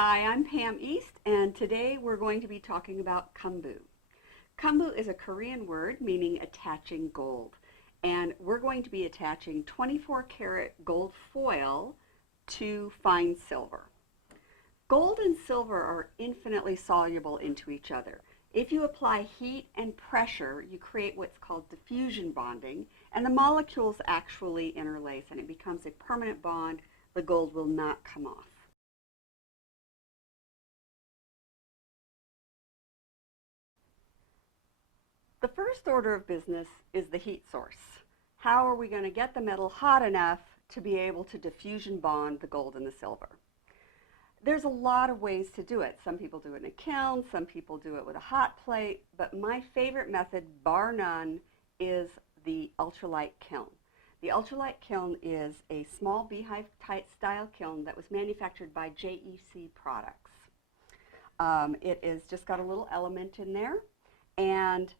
Hi, I'm Pam East, and today we're going to be talking about Keum-boo. Keum-boo is a Korean word meaning attaching gold, and we're going to be attaching 24 karat gold foil to fine silver. Gold and silver are infinitely soluble into each other. If you apply heat and pressure, you create what's called diffusion bonding, and the molecules actually interlace and it becomes a permanent bond. The gold will not come off. The first order of business is the heat source. How are we going to get the metal hot enough to be able to diffusion bond the gold and the silver? There's a lot of ways to do it. Some people do it in a kiln, some people do it with a hot plate, but my favorite method, bar none, is the ultralight kiln. The ultralight kiln is a small beehive type style kiln that was manufactured by JEC Products. It is just got a little element in there, and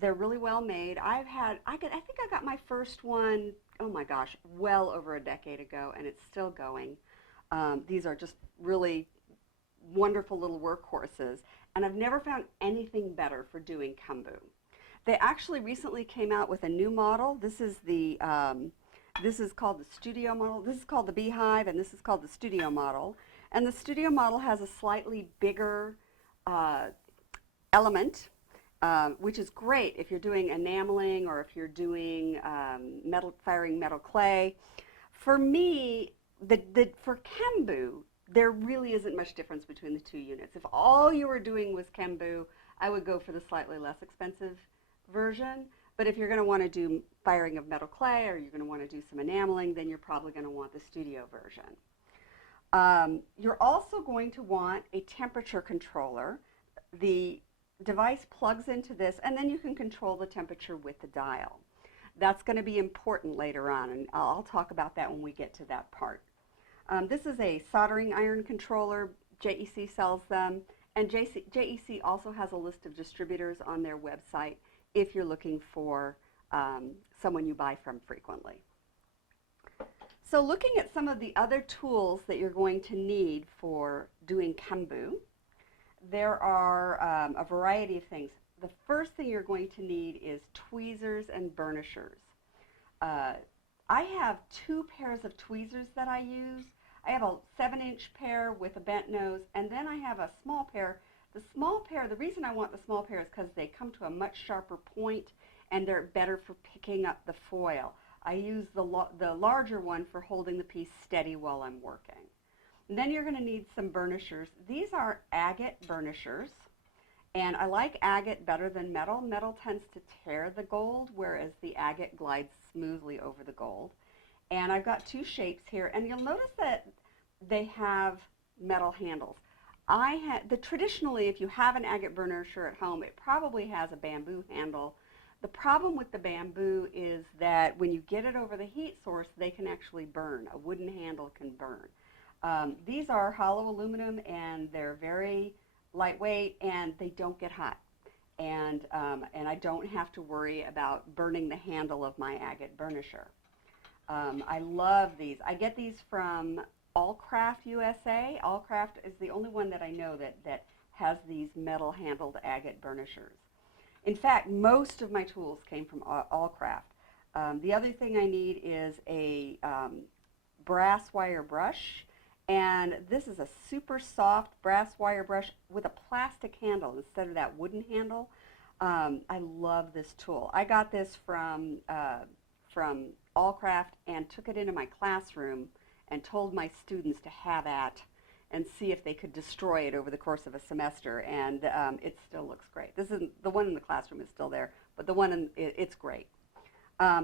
they're really well made. I think I got my first one, oh my gosh, well over a decade ago, and it's still going. These are just really wonderful little workhorses, and I've never found anything better for doing Keum-boo. They actually recently came out with a new model. This is called the studio model. This is called the beehive, and this is called the studio model. And the studio model has a slightly bigger element, which is great if you're doing enameling or if you're doing firing metal clay. For me, for Keum-boo, there really isn't much difference between the two units. If all you were doing was Keum-boo, I would go for the slightly less expensive version. But if you're going to want to do firing of metal clay or you're going to want to do some enameling, then you're probably going to want the studio version. You're also going to want a temperature controller. The device plugs into this, and then you can control the temperature with the dial. That's going to be important later on, and I'll talk about that when we get to that part. This is a soldering iron controller. JEC sells them, and JEC also has a list of distributors on their website if you're looking for someone you buy from frequently. So looking at some of the other tools that you're going to need for doing Keum-boo, there are a variety of things. The first thing you're going to need is tweezers and burnishers. I have two pairs of tweezers that I use. I have a 7-inch pair with a bent nose, and then I have a small pair. The small pair, the reason I want the small pair is because they come to a much sharper point and they're better for picking up the foil. I use the larger one for holding the piece steady while I'm working. And then you're going to need some burnishers. These are agate burnishers, and I like agate better than metal. Metal tends to tear the gold, whereas the agate glides smoothly over the gold. And I've got two shapes here, and you'll notice that they have metal handles. Traditionally, if you have an agate burnisher at home, it probably has a bamboo handle. The problem with the bamboo is that when you get it over the heat source, they can actually burn. A wooden handle can burn. These are hollow aluminum, and they're very lightweight, and they don't get hot. And I don't have to worry about burning the handle of my agate burnisher. I love these. I get these from Allcraft USA. Allcraft is the only one that I know that has these metal handled agate burnishers. In fact, most of my tools came from Allcraft. The other thing I need is a brass wire brush, and this is a super soft brass wire brush with a plastic handle instead of that wooden handle. I love this tool. I got this from Allcraft and took it into my classroom and told my students to have at and see if they could destroy it over the course of a semester, and it still looks great. This isn't, the one in the classroom is still there, but the one it's great.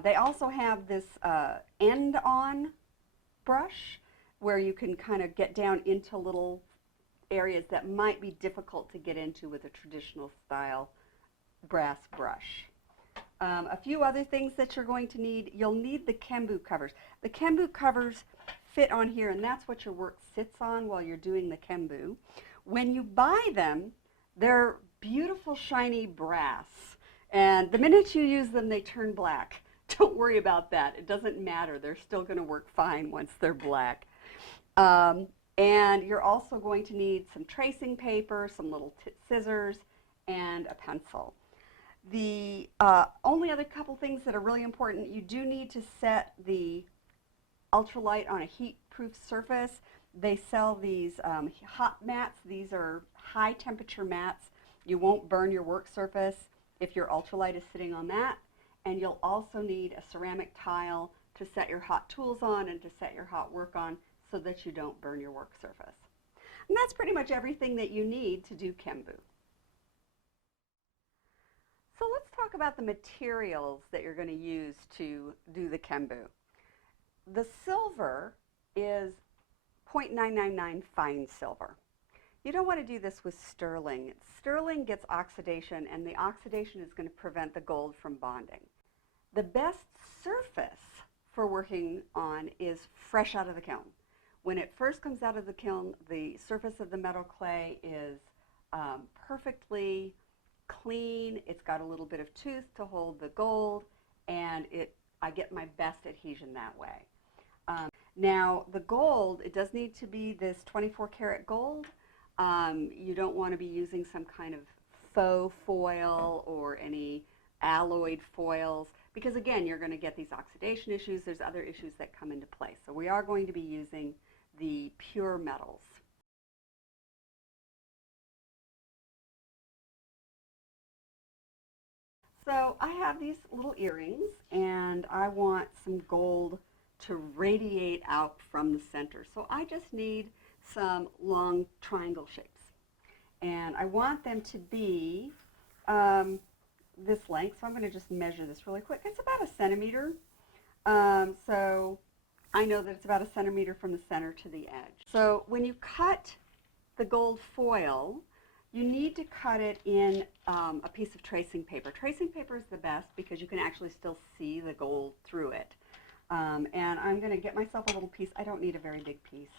They also have this end-on brush where you can kind of get down into little areas that might be difficult to get into with a traditional style brass brush. A few other things that you're going to need, you'll need the Keum-boo covers. The Keum-boo covers fit on here, and that's what your work sits on while you're doing the Keum-boo. When you buy them, they're beautiful shiny brass, and the minute you use them they turn black. Don't worry about that. It doesn't matter. They're still going to work fine once they're black. And you're also going to need some tracing paper, some little scissors, and a pencil. The only other couple things that are really important, you do need to set the Ultralite on a heat-proof surface. They sell these hot mats. These are high temperature mats. You won't burn your work surface if your Ultralite is sitting on that. And you'll also need a ceramic tile to set your hot tools on and to set your hot work on so that you don't burn your work surface. And that's pretty much everything that you need to do Keum-boo. So let's talk about the materials that you're going to use to do the Keum-boo. The silver is 0.999 fine silver. You don't want to do this with sterling. Sterling gets oxidation, and the oxidation is going to prevent the gold from bonding. The best surface for working on is fresh out of the kiln. When it first comes out of the kiln, the surface of the metal clay is perfectly clean. It's got a little bit of tooth to hold the gold, and I get my best adhesion that way. Now the gold, it does need to be this 24 karat gold. You don't want to be using some kind of faux foil or any alloyed foils, because again, you're going to get these oxidation issues. There's other issues that come into play. So we are going to be using the pure metals. So I have these little earrings, and I want some gold to radiate out from the center. So I just need some long triangle shapes. And I want them to be this length. So I'm going to just measure this really quick. It's about 1 centimeter. So I know that it's about 1 centimeter from the center to the edge. So when you cut the gold foil, you need to cut it in a piece of tracing paper. Tracing paper is the best because you can actually still see the gold through it. And I'm going to get myself a little piece. I don't need a very big piece.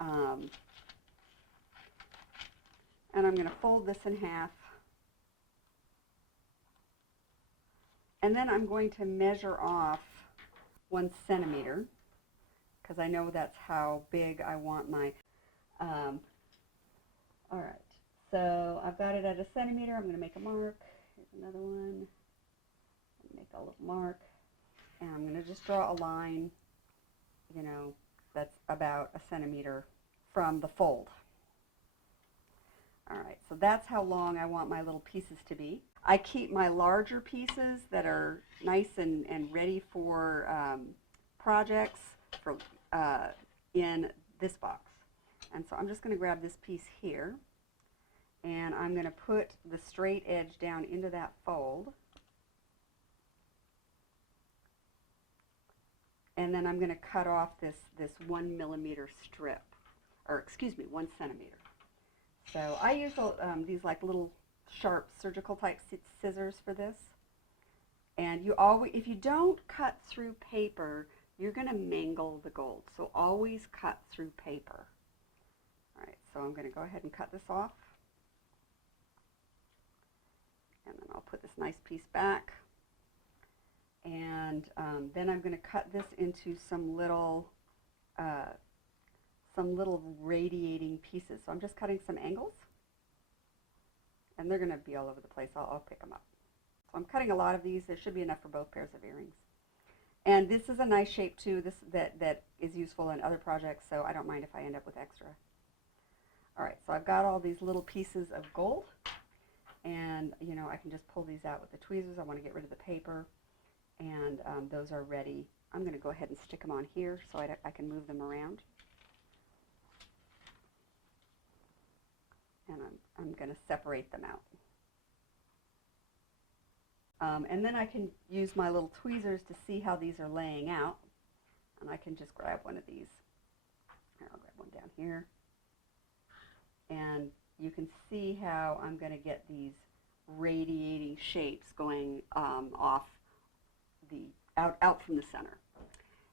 And I'm going to fold this in half. And then I'm going to measure off 1 centimeter because I know that's how big I want my... all right, so I've got it at 1 centimeter. I'm going to make a mark. Here's another one. Make a little mark. And I'm going to just draw a line, you know, that's about 1 centimeter from the fold. All right, so that's how long I want my little pieces to be. I keep my larger pieces that are nice and ready for projects in this box. And so I'm just going to grab this piece here, and I'm going to put the straight edge down into that fold. And then I'm going to cut off this 1 millimeter strip, or excuse me, 1 centimeter. So I use these like little sharp surgical type scissors for this. And you always, if you don't cut through paper, you're going to mangle the gold. So always cut through paper. All right, so I'm going to go ahead and cut this off. And then I'll put this nice piece back. And then I'm going to cut this into some little radiating pieces. So I'm just cutting some angles. And they're going to be all over the place. I'll pick them up. So I'm cutting a lot of these. There should be enough for both pairs of earrings. And this is a nice shape too. That is useful in other projects, so I don't mind if I end up with extra. All right, so I've got all these little pieces of gold, and you know, I can just pull these out with the tweezers. I want to get rid of the paper, and those are ready. I'm going to go ahead and stick them on here so I can move them around. And I'm going to separate them out. And then I can use my little tweezers to see how these are laying out. And I can just grab one of these. Here, I'll grab one down here. And you can see how I'm going to get these radiating shapes going off out from the center.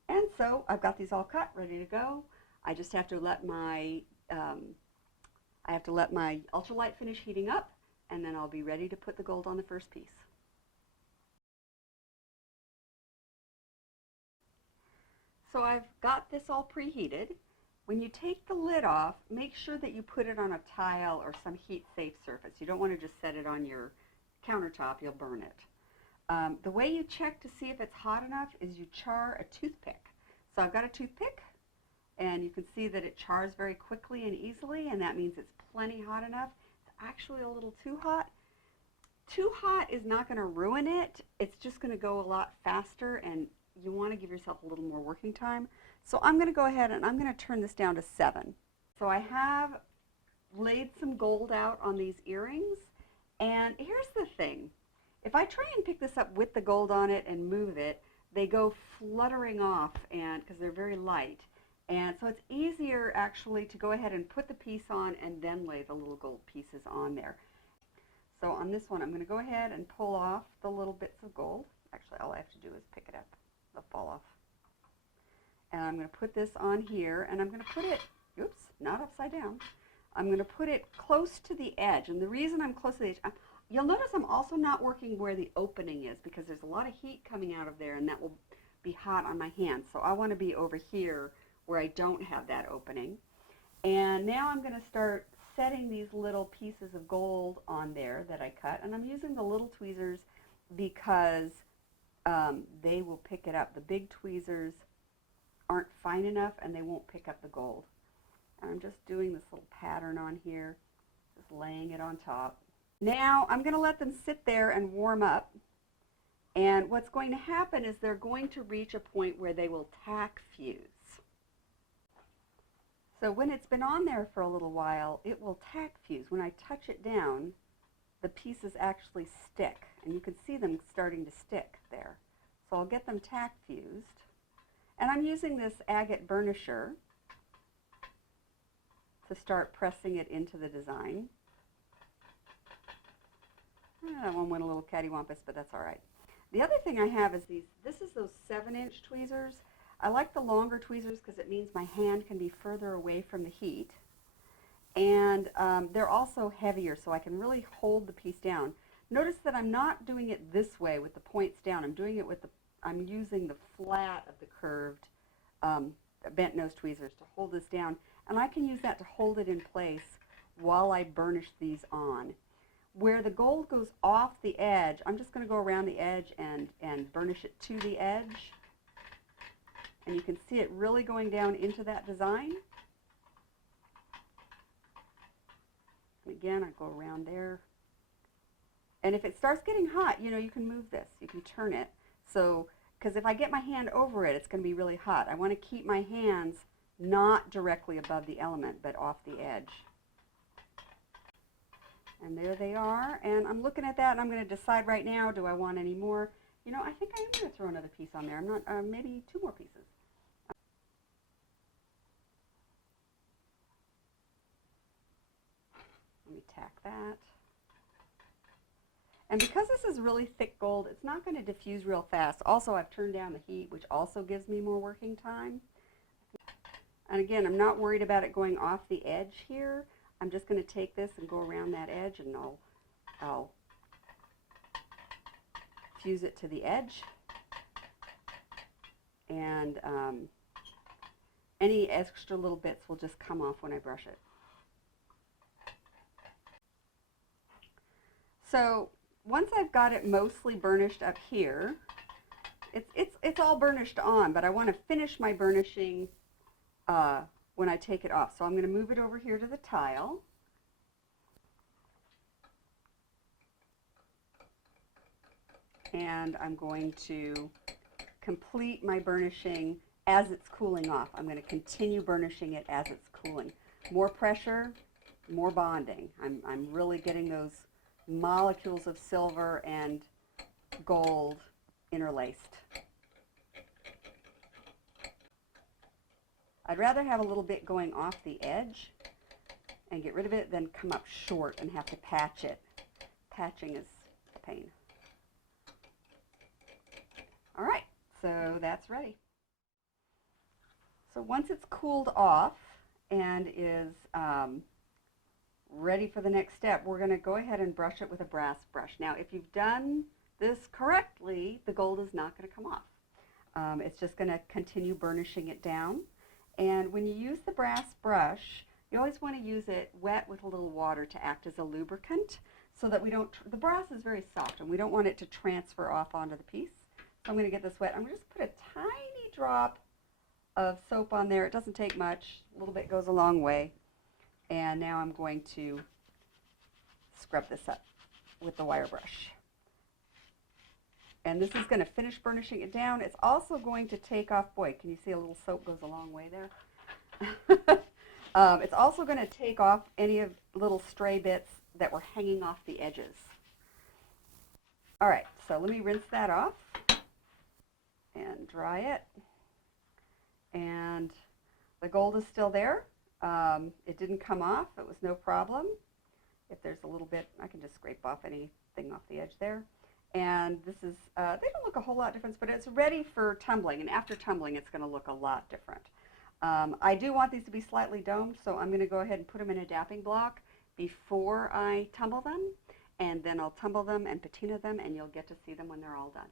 And so I've got these all cut, ready to go. I just have to let my Ultralite finish heating up, and then I'll be ready to put the gold on the first piece. So I've got this all preheated, When you take the lid off, make sure that you put it on a tile or some heat-safe surface. You don't want to just set it on your countertop, you'll burn it. The way you check to see if it's hot enough is you char a toothpick. So I've got a toothpick, and you can see that it chars very quickly and easily, and that means it's plenty hot enough. It's actually a little too hot. Too hot is not going to ruin it. It's just going to go a lot faster, and you want to give yourself a little more working time. So I'm going to go ahead and I'm going to turn this down to 7. So I have laid some gold out on these earrings, and here's the thing. If I try and pick this up with the gold on it and move it, they go fluttering off, and because they're very light. And so it's easier actually to go ahead and put the piece on and then lay the little gold pieces on there. So on this one, I'm going to go ahead and pull off the little bits of gold. Actually, all I have to do is pick it up. They'll fall off. And I'm going to put this on here, and I'm going to put it, oops, not upside down. I'm going to put it close to the edge. And the reason I'm close to the edge, you'll notice I'm also not working where the opening is because there's a lot of heat coming out of there, and that will be hot on my hands. So I want to be over here where I don't have that opening. And now I'm going to start setting these little pieces of gold on there that I cut, and I'm using the little tweezers because they will pick it up. The big tweezers aren't fine enough and they won't pick up the gold. And I'm just doing this little pattern on here, just laying it on top. Now I'm going to let them sit there and warm up, and what's going to happen is they're going to reach a point where they will tack fuse. So when it's been on there for a little while, it will tack fuse. When I touch it down, the pieces actually stick, and you can see them starting to stick there. So I'll get them tack fused. And I'm using this agate burnisher to start pressing it into the design. That one went a little cattywampus, but that's all right. The other thing I have is this is those 7-inch tweezers. I like the longer tweezers because it means my hand can be further away from the heat. And they're also heavier, so I can really hold the piece down. Notice that I'm not doing it this way with the points down. I'm doing it with I'm using the flat of the curved bent nose tweezers to hold this down. And I can use that to hold it in place while I burnish these on. Where the gold goes off the edge, I'm just going to go around the edge and burnish it to the edge. And you can see it really going down into that design. And again, I go around there. And if it starts getting hot, you know, you can move this. You can turn it. So, because if I get my hand over it, it's going to be really hot. I want to keep my hands not directly above the element, but off the edge. And there they are. And I'm looking at that, and I'm going to decide right now, do I want any more? You know, I think I am going to throw another piece on there. I'm not, maybe 2 more pieces. Let me tack that. And because this is really thick gold, it's not going to diffuse real fast. Also, I've turned down the heat, which also gives me more working time. And again, I'm not worried about it going off the edge here. I'm just going to take this and go around that edge, and I'll fuse it to the edge. And any extra little bits will just come off when I brush it. So once I've got it mostly burnished up here, it's all burnished on, but I want to finish my burnishing when I take it off. So I'm going to move it over here to the tile. And I'm going to complete my burnishing as it's cooling off. I'm going to continue burnishing it as it's cooling. More pressure, more bonding. I'm really getting those molecules of silver and gold interlaced. I'd rather have a little bit going off the edge and get rid of it than come up short and have to patch it. Patching is a pain. All right, so that's ready. So once it's cooled off and is ready for the next step, we're going to go ahead and brush it with a brass brush. Now, if you've done this correctly, the gold is not going to come off. It's just going to continue burnishing it down. And when you use the brass brush, you always want to use it wet with a little water to act as a lubricant so that we don't, the brass is very soft and we don't want it to transfer off onto the piece. So I'm going to get this wet. I'm going to just put a tiny drop of soap on there. It doesn't take much. A little bit goes a long way. And now I'm going to scrub this up with the wire brush. And this is going to finish burnishing it down. It's also going to take off, boy, can you see a little soap goes a long way there? It's also going to take off any of little stray bits that were hanging off the edges. All right, so let me rinse that off and dry it. And the gold is still there. It didn't come off. It was no problem. If there's a little bit, I can just scrape off anything off the edge there. And this is, they don't look a whole lot different, but it's ready for tumbling. And after tumbling, it's going to look a lot different. I do want these to be slightly domed, so I'm going to go ahead and put them in a dapping block before I tumble them. And then I'll tumble them and patina them, and you'll get to see them when they're all done.